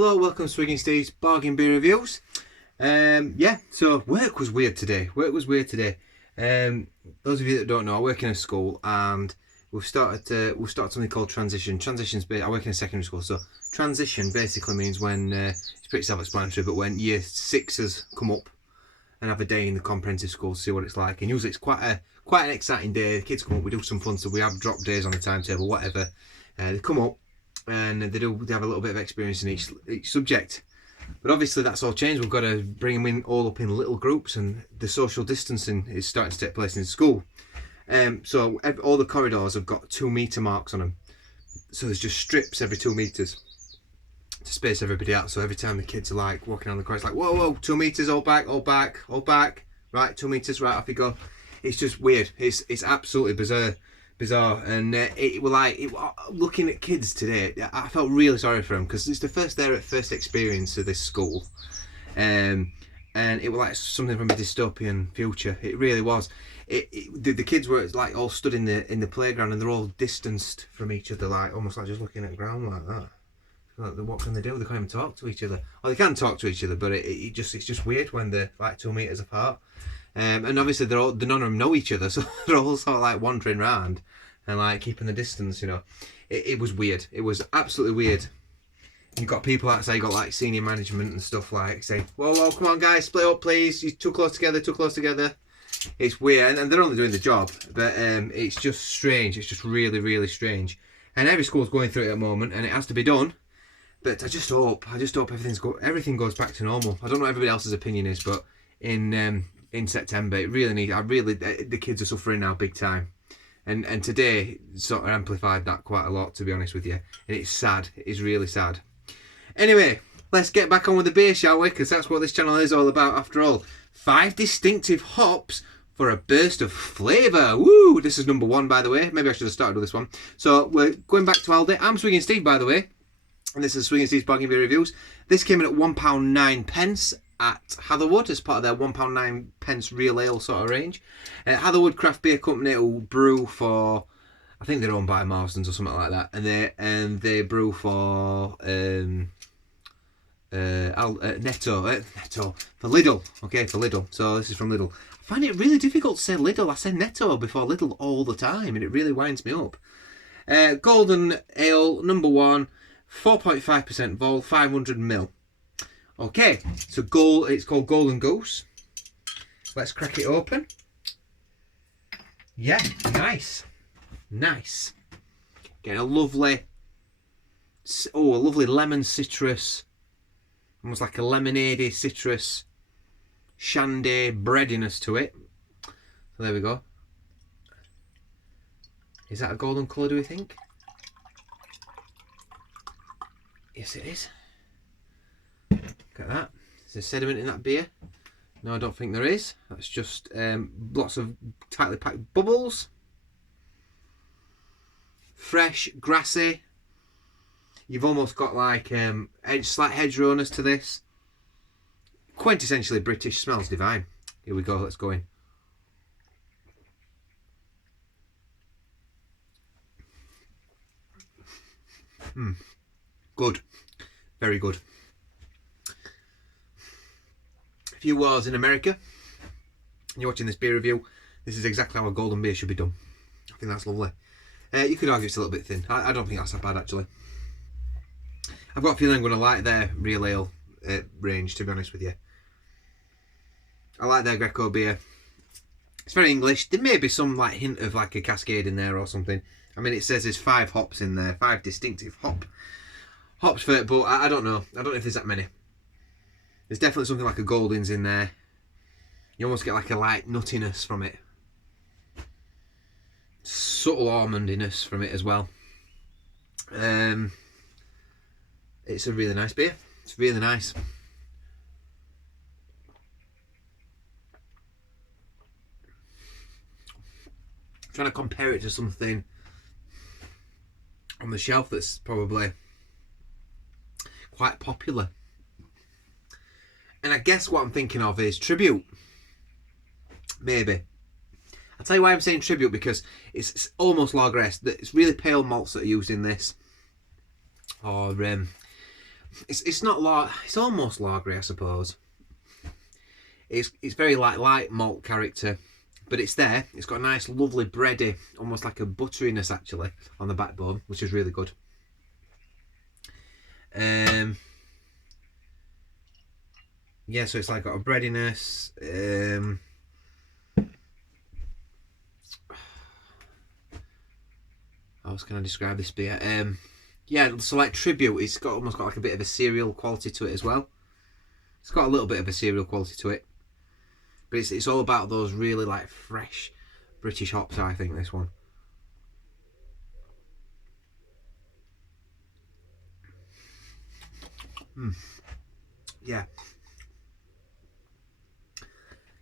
Hello, welcome to Swiggin Steve's Bargain Beer Reviews. So work was weird today. Those of you that don't know, I work in a school and we've started something called transition. I work in a secondary school, so transition basically means when it's pretty self-explanatory, but when year sixers come up and have a day in the comprehensive school to see what it's like, and usually it's quite an exciting day. The kids come up, we do some fun stuff, we have drop days on the timetable, whatever. They come up and they have a little bit of experience in each subject. But obviously that's all changed. We've got to bring them in all up in little groups, and the social distancing is starting to take place in school. So all the corridors have got 2 metre marks on them. So there's just strips every 2 metres to space everybody out. So every time the kids are like walking on the corridor, it's like, whoa, 2 metres, all back, right, 2 metres, right, off you go. It's just weird. It's absolutely bizarre. And looking at kids today, I felt really sorry for them because it's their first experience of this school, and it was like something from a dystopian future. It really was. The kids were like all stood in the playground, and they're all distanced from each other, like almost like just looking at the ground like that. Like, what can they do? They can't even talk to each other. Or they can talk to each other, but it's just weird when they're like 2 metres apart. And obviously none of them know each other, so they're all sort of like wandering around and like keeping the distance, you know. It was weird. It was absolutely weird. You've got people outside, you've got like senior management and stuff like saying, whoa, come on guys, split up please, you're too close together. It's weird, and they're only doing the job, but it's just strange. It's just really, really strange. And every school's going through it at the moment, and it has to be done. But I just hope everything goes back to normal. I don't know what everybody else's opinion is, but in September, the kids are suffering now big time, and today sort of amplified that quite a lot, to be honest with you. And it's sad. It's really sad. Anyway, let's get back on with the beer, shall we? Because that's what this channel is all about, after all. 5 distinctive hops for a burst of flavour. Woo! This is number 1, by the way. Maybe I should have started with this one. So we're going back to Aldi. I'm Swiggin Steve, by the way, and this is Swiggin Steve's Bargain Beer Reviews. This came in at £1.09 at Hatherwood as part of their £1.09 real ale sort of range. Hatherwood Craft Beer Company will brew for, I think they're owned by Marston's or something like that, and they brew for Netto for Lidl. Okay, for Lidl. So this is from Lidl. I find it really difficult to say Lidl. I say Netto before Lidl all the time, and it really winds me up. Golden Ale number 1, 4.5% vol, 500ml. Okay, so it's called Golden Goose. Let's crack it open. Yeah, nice. Getting a lovely lemon citrus, almost like a lemonade citrus shandy breadiness to it. So there we go. Is that a golden colour, do we think? Yes, it is. Look at that. Is there sediment in that beer? No, I don't think there is. That's just lots of tightly packed bubbles. Fresh, grassy. You've almost got like slight hedgerowness to this. Quintessentially British. Smells divine. Here we go. Let's go in. Good. Very good. If you was in America and you're watching this beer review, this is exactly how a golden beer should be done. I think that's lovely. You could argue it's a little bit thin. I don't think that's that bad, actually. I've got a feeling I'm going to like their real ale range, to be honest with you. I like their Greco beer. It's very English. There may be some like hint of like a Cascade in there or something. I mean, it says there's 5 hops in there, 5 distinctive hops for it, but I don't know. I don't know if there's that many. There's definitely something like a Goldings in there. You almost get like a light nuttiness from it. Subtle almondiness from it as well. It's a really nice beer. It's really nice. I'm trying to compare it to something on the shelf that's probably quite popular. And I guess what I'm thinking of is Tribute. Maybe. I'll tell you why I'm saying Tribute, because it's almost lager-esque. It's really pale malts that are used in this. Or It's not it's almost lagery, I suppose. It's very light malt character, but it's there. It's got a nice, lovely bready, almost like a butteriness actually on the backbone, which is really good. Yeah, so it's like got a breadiness. How else can I describe this beer? Yeah, so like Tribute, it's got almost got like a bit of a cereal quality to it as well. It's got a little bit of a cereal quality to it, but it's all about those really like fresh British hops. I think this one. Yeah.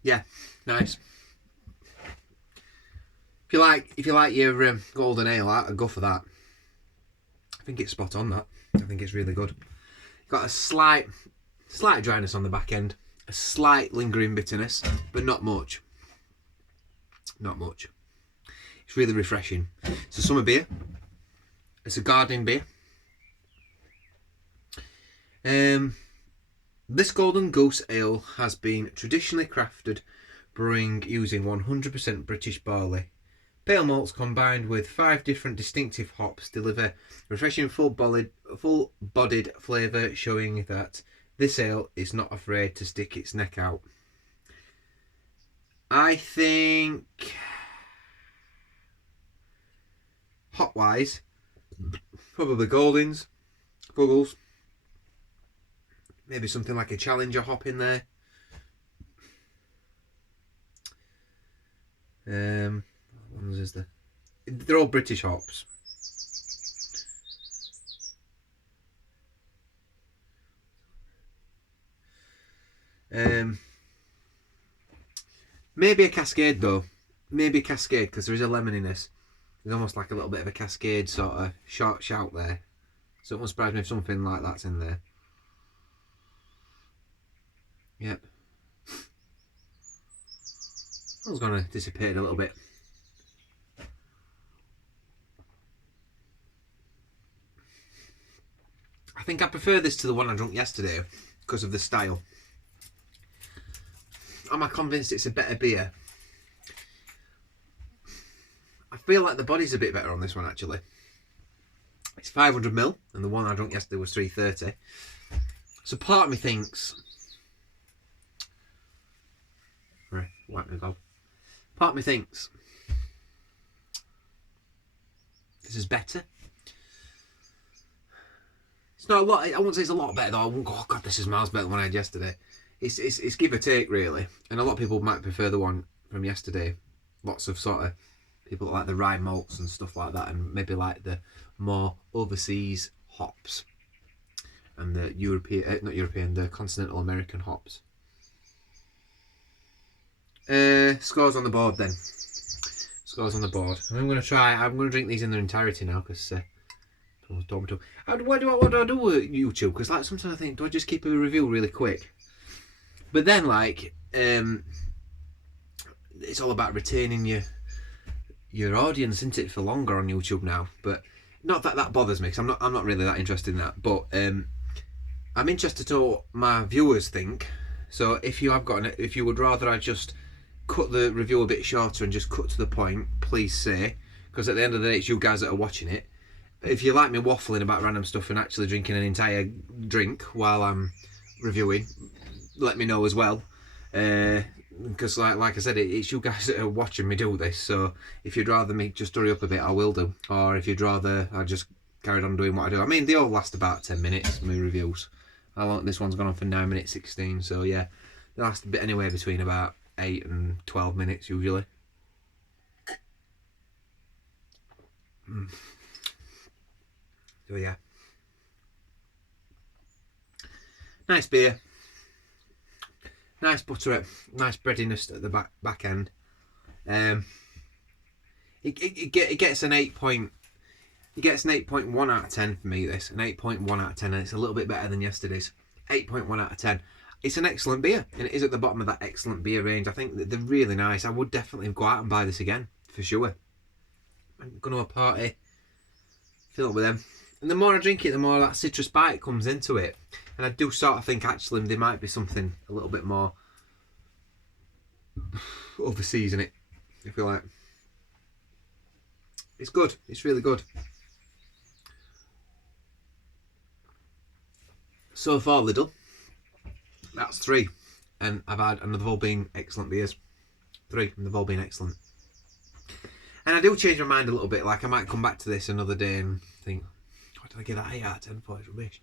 Yeah, nice. If you like your golden ale, I'd go for that. I think it's spot on. That I think it's really good. Got a slight dryness on the back end, a slight lingering bitterness, but not much. Not much. It's really refreshing. It's a summer beer. It's a gardening beer. This Golden Goose ale has been traditionally crafted, brewing using 100% British barley. Pale malts combined with 5 different distinctive hops deliver refreshing full-bodied flavour, showing that this ale is not afraid to stick its neck out. I think hop-wise, probably Goldings, Fuggles, maybe something like a Challenger hop in there. What ones is there? They're all British hops. Maybe a Cascade though. Maybe a Cascade because there is a lemon in this. There's almost like a little bit of a Cascade sort of short shout there. So it won't surprise me if something like that's in there. Yep. I was going to dissipate a little bit. I think I prefer this to the one I drank yesterday because of the style. Am I convinced it's a better beer? I feel like the body's a bit better on this one actually. It's 500ml and the one I drank yesterday was 330. So part of me thinks... Right, whack me go. Part of me thinks this is better. It's not a lot. I won't say it's a lot better though. I won't go, oh god, this is miles better than one I had yesterday. It's give or take really, and a lot of people might prefer the one from yesterday. Lots of sort of people that like the rye malts and stuff like that, and maybe like the more overseas hops and the the continental American hops. Scores on the board then. Scores on the board. I'm going to drink these in their entirety now because what do I do with YouTube? Because like sometimes I think, do I just keep a review really quick? But then like it's all about retaining your audience, isn't it, for longer on YouTube now? But not that that bothers me because I'm not really that interested in that. But I'm interested to know what my viewers think. So if you would rather I just cut the review a bit shorter and just cut to the point, please say, because at the end of the day it's you guys that are watching it. If you like me waffling about random stuff and actually drinking an entire drink while I'm reviewing, let me know as well, because like I said, it's you guys that are watching me do this. So if you'd rather me just hurry up a bit, I will do, or if you'd rather I just carried on doing what I do. I mean, they all last about 10 minutes, my reviews. This one's gone on for 9 minutes 16, so yeah, they last a bit anywhere between about 8 and 12 minutes usually. So yeah, nice beer, nice butter, nice breadiness at the back end. It gets an 8.1 out of 10 for me. This an 8.1 out of 10, and it's a little bit better than yesterday's. 8.1 out of 10. It's an excellent beer, and it is at the bottom of that excellent beer range. I think that they're really nice. I would definitely go out and buy this again for sure. I'm going to a party, fill up with them. And the more I drink it, the more that citrus bite comes into it. And I do sort of think actually there might be something a little bit more overseas in it, if you like. It's good. It's really good. So far, Lidl, that's 3. And I've had, and they've all been excellent beers. 3, and they've all been excellent. And I do change my mind a little bit. Like, I might come back to this another day and think, what did I give that 8 out of 10 for? It's rubbish.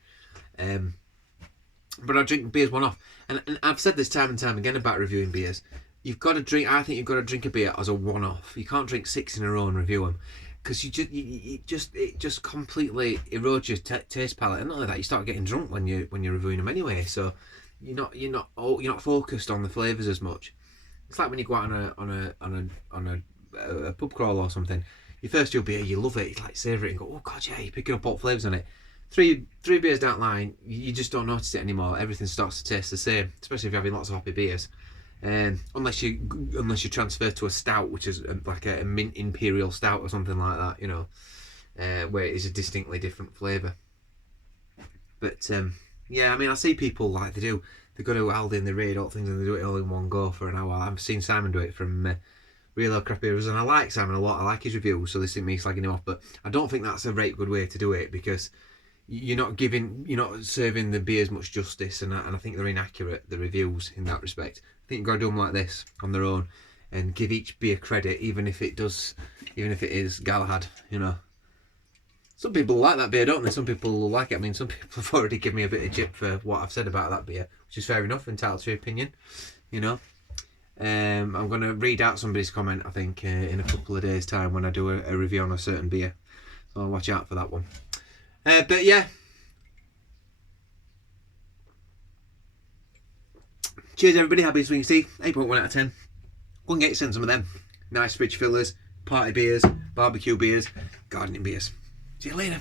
But I drink beers one off. And I've said this time and time again about reviewing beers. You've got to drink, I think you've got to drink a beer as a one-off. You can't drink 6 in a row and review them. Because it just completely erodes your taste palate. And not only that, you start getting drunk when you're reviewing them anyway. So you're not focused on the flavours as much. It's like when you go out on a pub crawl or something. Your first few beer, you love it, you like savour it and go, oh god, yeah, you're picking up all flavours on it. Three beers down the line, you just don't notice it anymore. Everything starts to taste the same, especially if you're having lots of hoppy beers. Unless you transfer to a stout, which is like a mint imperial stout or something like that, you know, where it is a distinctly different flavour. But yeah, I mean, I see people like they go to Aldi and they raid all things and they do it all in one go for an hour. I've seen Simon do it from Real Craft Beers, and I like Simon a lot. I like his reviews, so this isn't me slagging him off. But I don't think that's a right good way to do it, because you're not serving the beers much justice, and I think they're inaccurate, the reviews, in that respect. I think you've got to do them like this on their own and give each beer credit, even if it is Galahad, you know. Some people like that beer, don't they? Some people like it. I mean, some people have already given me a bit of jip for what I've said about that beer, which is fair enough, entitled to your opinion, you know. I'm going to read out somebody's comment, I think, in a couple of days' time when I do a review on a certain beer. So I'll watch out for that one. But yeah. Cheers, everybody. Happy Swing Tea. 8.1 out of 10. Go and get some of them. Nice fridge fillers, party beers, barbecue beers, gardening beers. See you later.